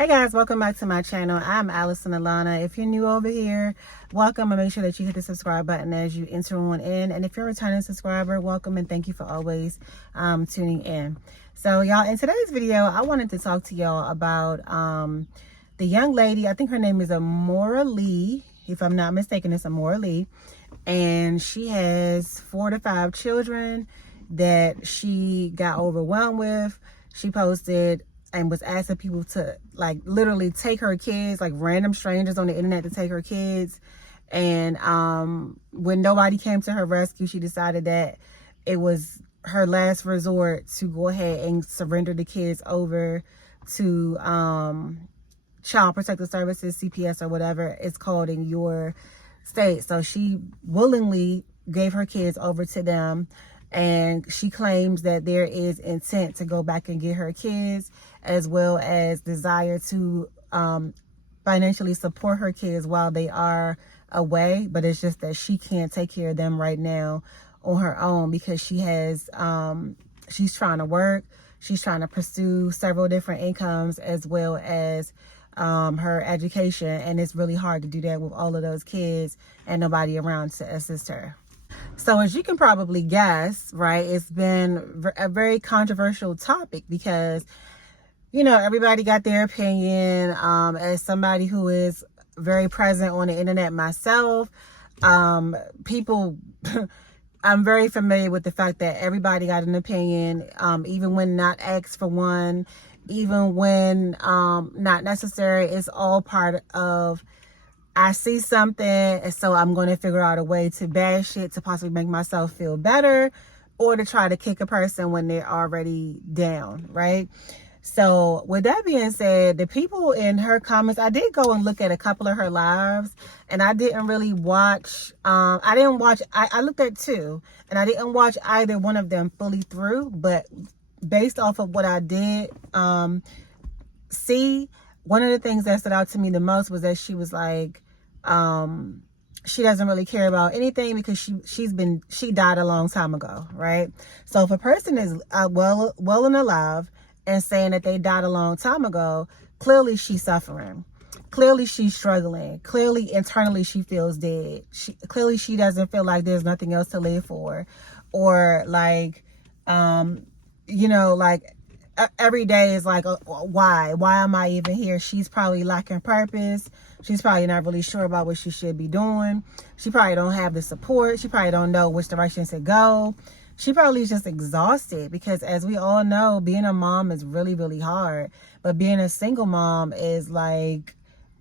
Hey guys, welcome back to my channel. I'm AllisonAlanna. If you're new over here, welcome, and make sure that you hit the subscribe button as you enter on in. And if you're a returning subscriber, welcome and thank you for always tuning in. So y'all, in today's video, I wanted to talk to y'all about the young lady. I think her name is Amora Lee. If I'm not mistaken, it's Amora Lee. And she has 4 to 5 children that she got overwhelmed with. She posted and was asking people to like literally take her kids, like random strangers on the internet to take her kids. And when nobody came to her rescue, she decided that it was her last resort to go ahead and surrender the kids over to Child Protective Services, CPS, or whatever it's called in your state. So she willingly gave her kids over to them, and she claims that there is intent to go back and get her kids, as well as desire to financially support her kids while they are away. But it's just that she can't take care of them right now on her own because she has she's trying to work, she's trying to pursue several different incomes, as well as her education, and it's really hard to do that with all of those kids and nobody around to assist her. So as you can probably guess, right, it's been a very controversial topic because, you know, everybody got their opinion. As somebody who is very present on the internet myself, people, I'm very familiar with the fact that everybody got an opinion, even when not asked for one, even when not necessary. It's all part of, I see something, and so I'm going to figure out a way to bash it to possibly make myself feel better, or to try to kick a person when they're already down, right? So with that being said, the people in her comments, I did go and look at a couple of her lives, and I didn't really watch, I looked at 2, and I didn't watch either one of them fully through, but based off of what I did see, one of the things that stood out to me the most was that she was like, she doesn't really care about anything because she died a long time ago, right? So if a person is well and alive and saying that they died a long time ago, clearly she's suffering. Clearly she's struggling. Clearly internally she feels dead. Clearly she doesn't feel like there's nothing else to live for, or like, you know, like every day is like, why am I even here? She's probably lacking purpose. She's probably not really sure about what she should be doing. She probably don't have the support. She probably don't know which direction to go. She probably is just exhausted because, as we all know, being a mom is really, really hard. But being a single mom is like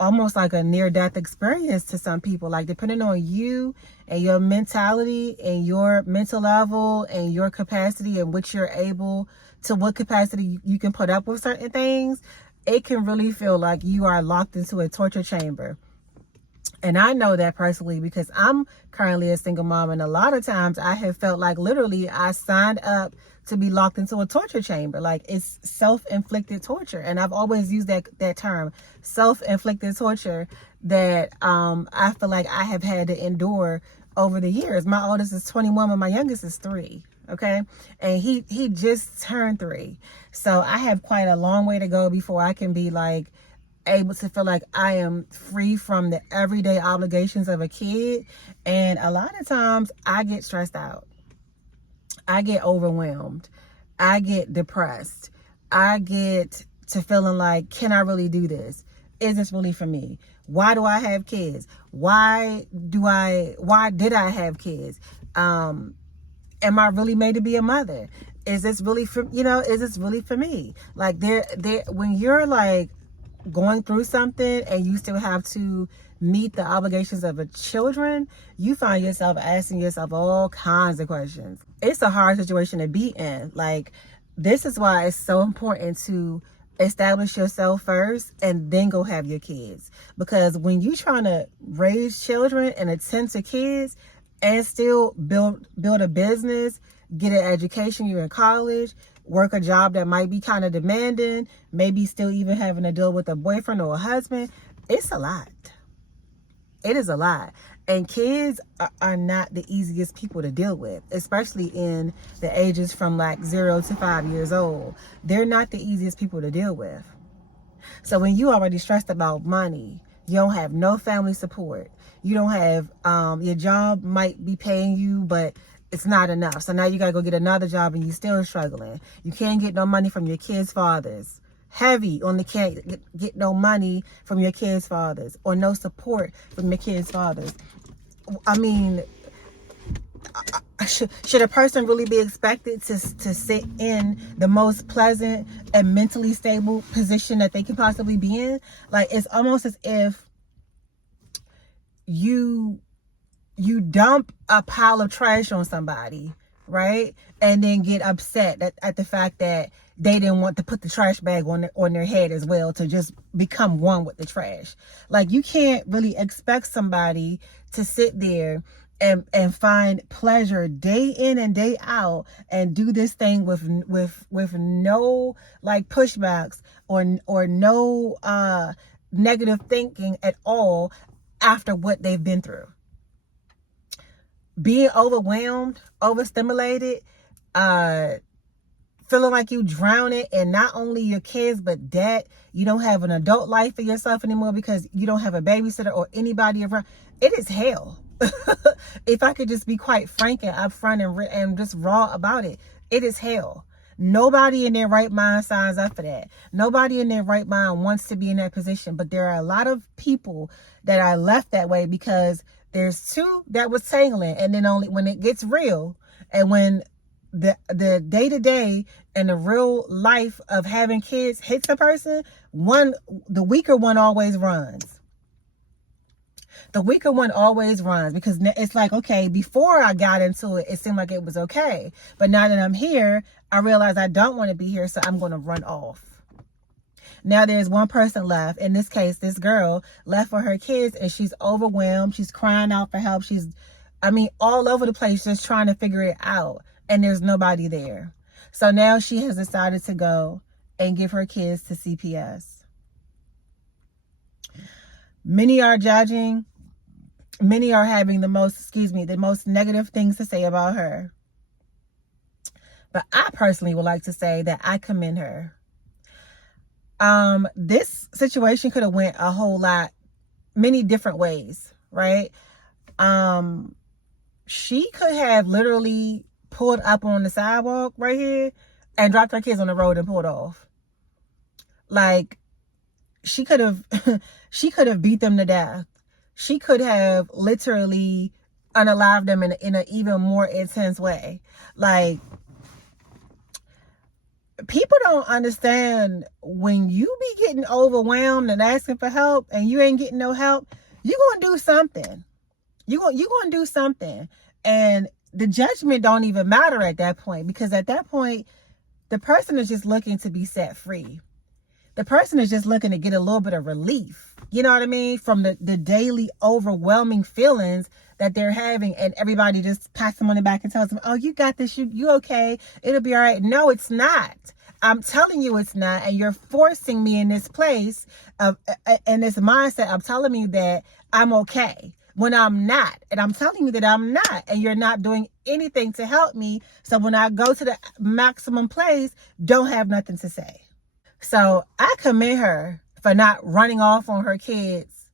almost like a near-death experience to some people. Like, depending on you and your mentality and your mental level and your capacity and what you're able to, what capacity you can put up with certain things, it can really feel like you are locked into a torture chamber. And I know that personally because I'm currently a single mom, and a lot of times I have felt like literally I signed up to be locked into a torture chamber. Like, it's self-inflicted torture. And I've always used that term, self-inflicted torture, that I feel like I have had to endure over the years. My oldest is 21 and my youngest is 3. Okay. And he just turned 3. So I have quite a long way to go before I can be like able to feel like I am free from the everyday obligations of a kid. And a lot of times I get stressed out. I get overwhelmed. I get depressed. I get to feeling like, can I really do this? Is this really for me? Why do I have kids? Why did I have kids? Am I really made to be a mother? Is this really for, is this really for me? Like when you're like going through something and you still have to meet the obligations of a children, you find yourself asking yourself all kinds of questions. It's a hard situation to be in. Like, this is why it's so important to establish yourself first and then go have your kids. Because when you're trying to raise children and attend to kids and still build a business, get an education, you're in college, work a job that might be kind of demanding, maybe still even having to deal with a boyfriend or a husband, it's a lot. It is a lot. And kids are not the easiest people to deal with, especially in the ages from like 0 to 5 years old. They're not the easiest people to deal with. So when you already stressed about money, you don't have no family support. You don't have, your job might be paying you, but it's not enough. So now you got to go get another job and you're still struggling. You can't get no money from your kids' fathers. Heavy on the can't get no money from your kids' fathers, or no support from your kids' fathers. I mean, should a person really be expected to sit in the most pleasant and mentally stable position that they can possibly be in? Like, it's almost as if you dump a pile of trash on somebody, right? And then get upset at the fact that they didn't want to put the trash bag on their head as well, to just become one with the trash. Like, you can't really expect somebody to sit there and find pleasure day in and day out and do this thing with no like pushbacks or no negative thinking at all after what they've been through. Being overwhelmed, overstimulated, feeling like you drowning in not only your kids but debt. You don't have an adult life for yourself anymore because you don't have a babysitter or anybody around. It is hell. If I could just be quite frank and upfront and just raw about it, it is hell. Nobody in their right mind signs up for that. Nobody in their right mind wants to be in that position. But there are a lot of people that are left that way because there's two that was tangling, and then only when it gets real and when the day-to-day and the real life of having kids hits a person, the weaker one always runs. The weaker one always runs because it's like, okay, before I got into it, it seemed like it was okay. But now that I'm here, I realize I don't want to be here, so I'm going to run off. Now there's one person left. In this case, this girl left for her kids, and she's overwhelmed. She's crying out for help. She's, all over the place, just trying to figure it out. And there's nobody there. So now she has decided to go and give her kids to CPS. Many are judging. Many are having the most negative things to say about her. But I personally would like to say that I commend her. This situation could have went a whole lot, many different ways, right? She could have literally pulled up on the sidewalk right here and dropped her kids on the road and pulled off. Like, she could have beat them to death. She could have literally unalived them in an even more intense way. Like, people don't understand when you be getting overwhelmed and asking for help and you ain't getting no help, you're going to do something. You're going to do something. And the judgment don't even matter at that point, because at that point, the person is just looking to be set free. The person is just looking to get a little bit of relief, you know what I mean, from the daily overwhelming feelings that they're having, and everybody just pats them on the back and tells them, oh, you got this, you okay, it'll be all right. No, it's not. I'm telling you it's not, and you're forcing me in this place of in this mindset. I'm telling you that I'm okay when I'm not, and I'm telling you that I'm not, and you're not doing anything to help me. So when I go to the maximum place, don't have nothing to say. So I commend her for not running off on her kids,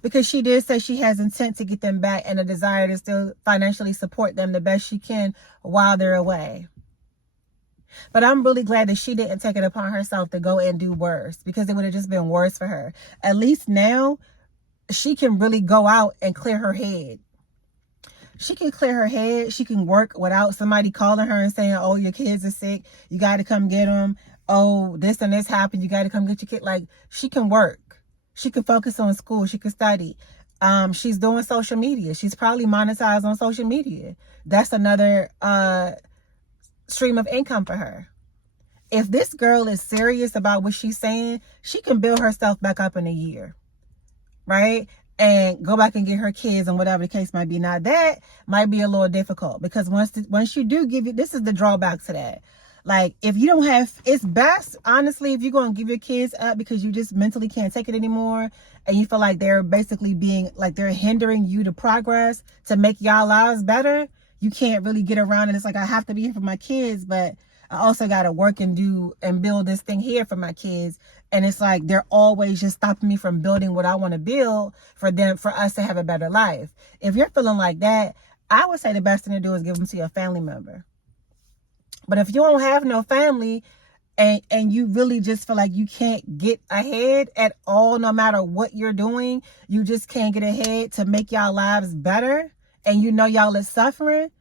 because she did say she has intent to get them back and a desire to still financially support them the best she can while they're away. But I'm really glad that she didn't take it upon herself to go and do worse, because it would have just been worse for her. At least now she can really go out and clear her head. She can clear her head. She can work without somebody calling her and saying, oh, your kids are sick, you got to come get them. Oh, this and this happened, you got to come get your kid. Like, she can work. She can focus on school. She can study. She's doing social media. She's probably monetized on social media. That's another stream of income for her. If this girl is serious about what she's saying, she can build herself back up in a year, right? And go back and get her kids, and whatever the case might be. Now, that might be a little difficult, because once you do give it, this is the drawback to that. Like, if you don't have, it's best, honestly, if you're going to give your kids up because you just mentally can't take it anymore, and you feel like they're basically being, like, they're hindering you to progress, to make y'all lives better, you can't really get around it. It's like, I have to be here for my kids, but I also got to work and do and build this thing here for my kids. And it's like they're always just stopping me from building what I want to build for them, for us to have a better life. If you're feeling like that, I would say the best thing to do is give them to your family member. But if you don't have no family, and you really just feel like you can't get ahead at all, no matter what you're doing, you just can't get ahead to make y'all lives better, and you know y'all is suffering,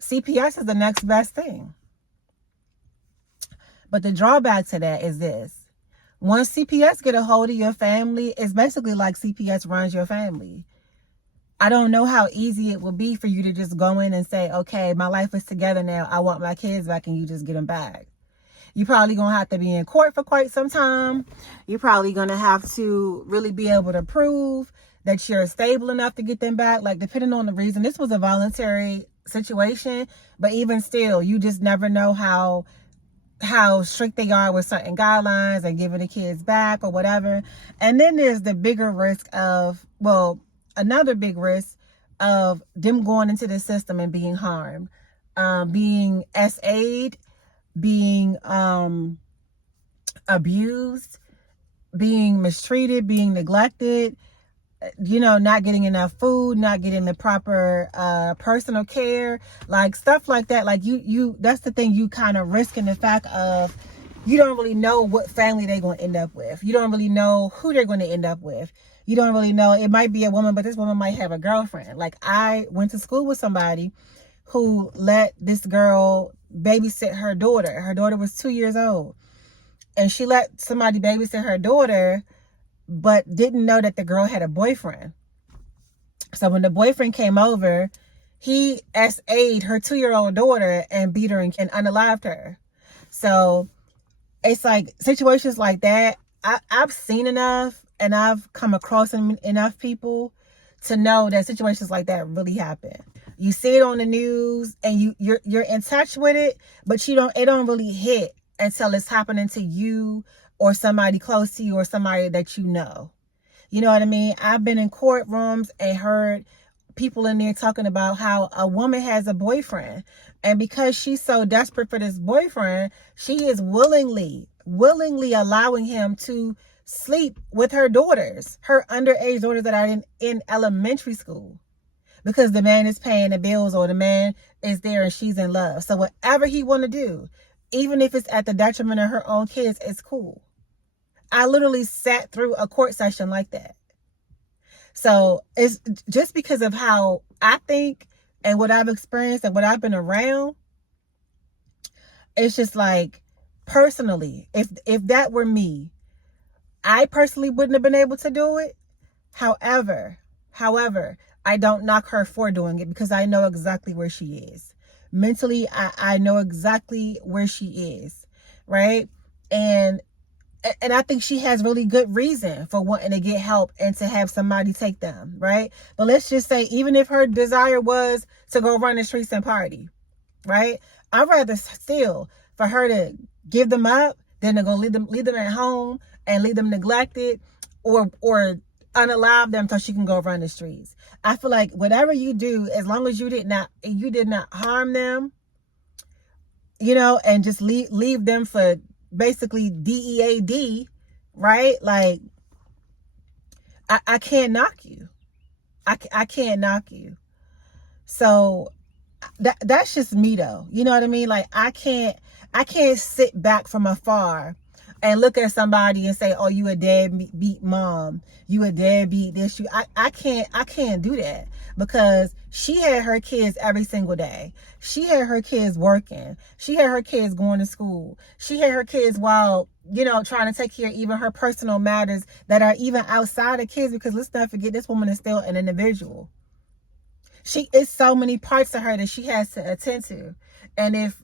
CPS is the next best thing. But the drawback to that is this. Once CPS get a hold of your family, it's basically like CPS runs your family. I don't know how easy it will be for you to just go in and say, okay, my life is together now, I want my kids back, and you just get them back. You're probably going to have to be in court for quite some time. You're probably going to have to really be able to prove that you're stable enough to get them back. Like, depending on the reason. This was a voluntary situation, but even still, you just never know how strict they are with certain guidelines and giving the kids back or whatever. And then there's the bigger risk of, well, another big risk of them going into the system and being harmed, being SA'd, being abused, being mistreated, being neglected, not getting enough food, not getting the proper personal care, like stuff like that. Like you that's the thing, you kind of risk in the fact of you don't really know what family they're going to end up with. You don't really know who they're going to end up with. You don't really know. It might be a woman, but this woman might have a girlfriend. Like, I went to school with somebody who let this girl babysit her daughter. Her daughter was 2 years old, and she let somebody babysit her daughter, but didn't know that the girl had a boyfriend. So when the boyfriend came over, he SA'd her 2-year-old daughter and beat her and unalived her. So it's like situations like that. I've seen enough, and I've come across enough people to know that situations like that really happen. You see it on the news, and you're in touch with it, but it don't really hit until it's happening to you or somebody close to you or somebody that you know. You know what I mean? I've been in courtrooms and heard people in there talking about how a woman has a boyfriend, and because she's so desperate for this boyfriend, she is willingly allowing him to sleep with her daughters, her underage daughters that are in elementary school, because the man is paying the bills or the man is there and she's in love. So whatever he want to do, even if it's at the detriment of her own kids, it's cool. I literally sat through a court session like that. So it's just because of how I think and what I've experienced and what I've been around. It's just like, personally, if that were me, I personally wouldn't have been able to do it. However, I don't knock her for doing it, because I know exactly where she is. Mentally, I know exactly where she is, right? And I think she has really good reason for wanting to get help and to have somebody take them, right? But let's just say, even if her desire was to go run the streets and party, right? I'd rather still for her to give them up than to go leave them at home and leave them neglected, or unalive them so she can go run the streets. I feel like whatever you do, as long as you did not harm them, and just leave them for basically DEAD, right? Like, I can't knock you. I can't knock you. So that's just me, though. You know what I mean? Like, I can't sit back from afar and look at somebody and say, oh, you a deadbeat mom, you a deadbeat this, you. I can't do that, because she had her kids every single day. She had her kids working. She had her kids going to school. She had her kids while, trying to take care of even her personal matters that are even outside of kids, because let's not forget, this woman is still an individual. It's so many parts of her that she has to attend to. And if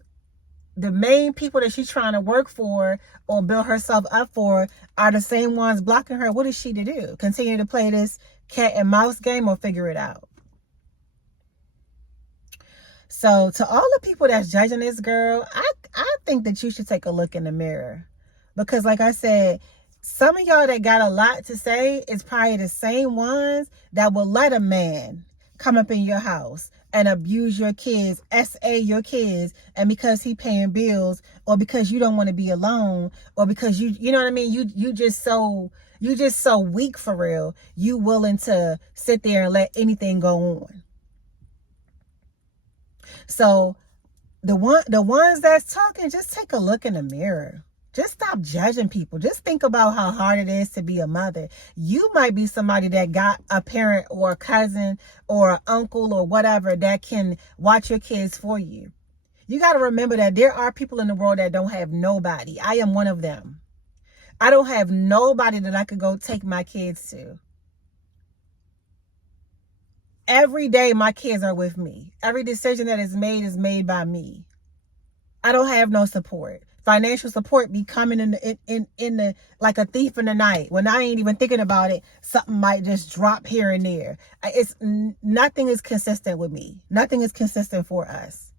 the main people that she's trying to work for or build herself up for are the same ones blocking her, what is she to do? Continue to play this cat and mouse game, or figure it out? So to all the people that's judging this girl, I think that you should take a look in the mirror, because like I said, some of y'all that got a lot to say is probably the same ones that will let a man come up in your house and abuse your kids, SA your kids, and because he paying bills, or because you don't want to be alone, or because you know what I mean, you just so weak for real, you willing to sit there and let anything go on. So the ones that's talking, just take a look in the mirror. Just stop judging people. Just think about how hard it is to be a mother. You might be somebody that got a parent or a cousin or an uncle or whatever that can watch your kids for you. You got to remember that there are people in the world that don't have nobody. I am one of them. I don't have nobody that I could go take my kids to. Every day my kids are with me. Every decision that is made by me. I don't have no support. Financial support be coming in the like a thief in the night. When I ain't even thinking about it, something might just drop here and there. Nothing is consistent with me. Nothing is consistent for us.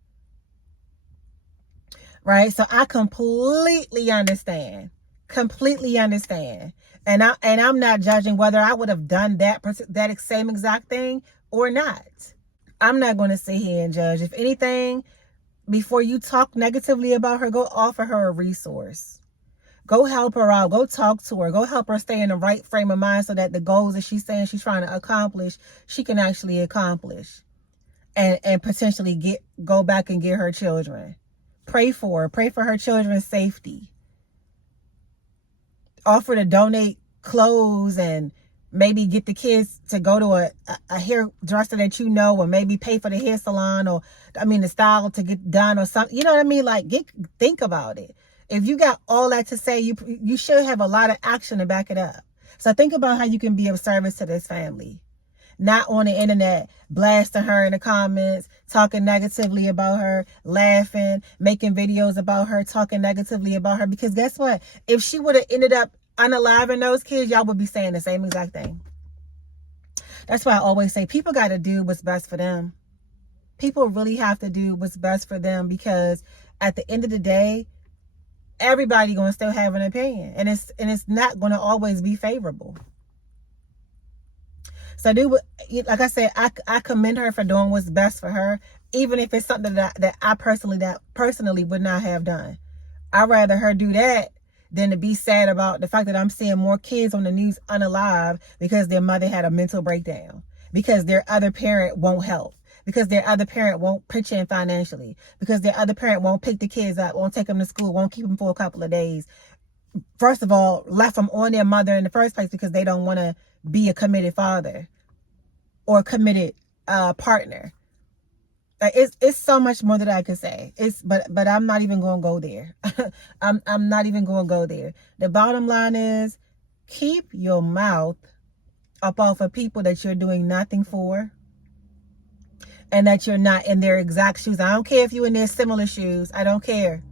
Right? So I completely understand. Completely understand. And I'm not judging whether I would have done that same exact thing or not. I'm not going to sit here and judge. If anything, before you talk negatively about her, go offer her a resource. Go help her out. Go talk to her. Go help her stay in the right frame of mind so that the goals that she's saying she's trying to accomplish, she can actually accomplish. And potentially go back and get her children. Pray for her. Pray for her children's safety. Offer to donate clothes and maybe get the kids to go to a hairdresser that you know, or maybe pay for the hair salon, or the style to get done or something. You know what I mean? Like, think about it. If you got all that to say, you should have a lot of action to back it up. So think about how you can be of service to this family. Not on the internet, blasting her in the comments, talking negatively about her, laughing, making videos about her, talking negatively about her. Because guess what? If she would have ended up unaliving those kids, y'all would be saying the same exact thing. That's why I always say people got to do what's best for them. People really have to do what's best for them, because at the end of the day, everybody going to still have an opinion, and it's not going to always be favorable. So like I said, I commend her for doing what's best for her, even if it's something that I personally would not have done. I'd rather her do that than to be sad about the fact that I'm seeing more kids on the news unalive because their mother had a mental breakdown, because their other parent won't help, because their other parent won't pitch in financially, because their other parent won't pick the kids up, won't take them to school, won't keep them for a couple of days. First of all, left them on their mother in the first place because they don't want to be a committed father or a committed partner. It's so much more that I could say. But I'm not even going to go there. I'm not even going to go there. The bottom line is, keep your mouth up off of people that you're doing nothing for, and that you're not in their exact shoes. I don't care if you're in their similar shoes. I don't care.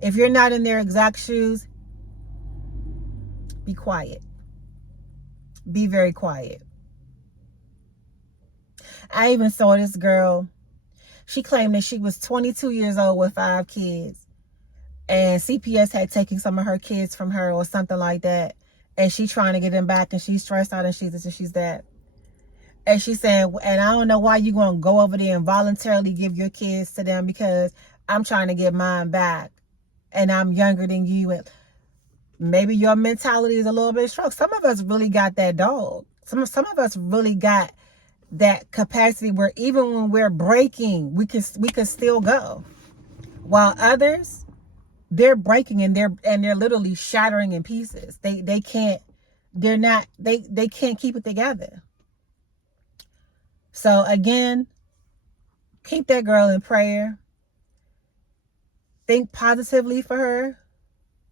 If you're not in their exact shoes, be quiet. Be very quiet. I even saw this girl. She claimed that she was 22 years old with 5 kids. And CPS had taken some of her kids from her or something like that. And she's trying to get them back, and she's stressed out, and she's this and she's that. And she's saying, and I don't know why you're going to go over there and voluntarily give your kids to them, because I'm trying to get mine back. And I'm younger than you. And maybe your mentality is a little bit strong. Some of us really got that dog. Some of us really got that capacity where even when we're breaking, we can still go. While others, they're breaking and they're literally shattering in pieces. They can't keep it together. So again, keep that girl in prayer. Think positively for her,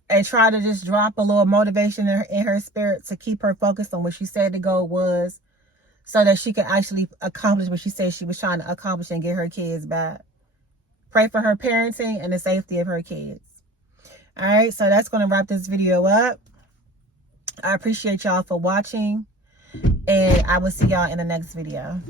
and try to just drop a little motivation in her spirit to keep her focused on what she said the goal was, so that she can actually accomplish what she said she was trying to accomplish and get her kids back. Pray for her parenting and the safety of her kids. All right, so that's going to wrap this video up. I appreciate y'all for watching, and I will see y'all in the next video.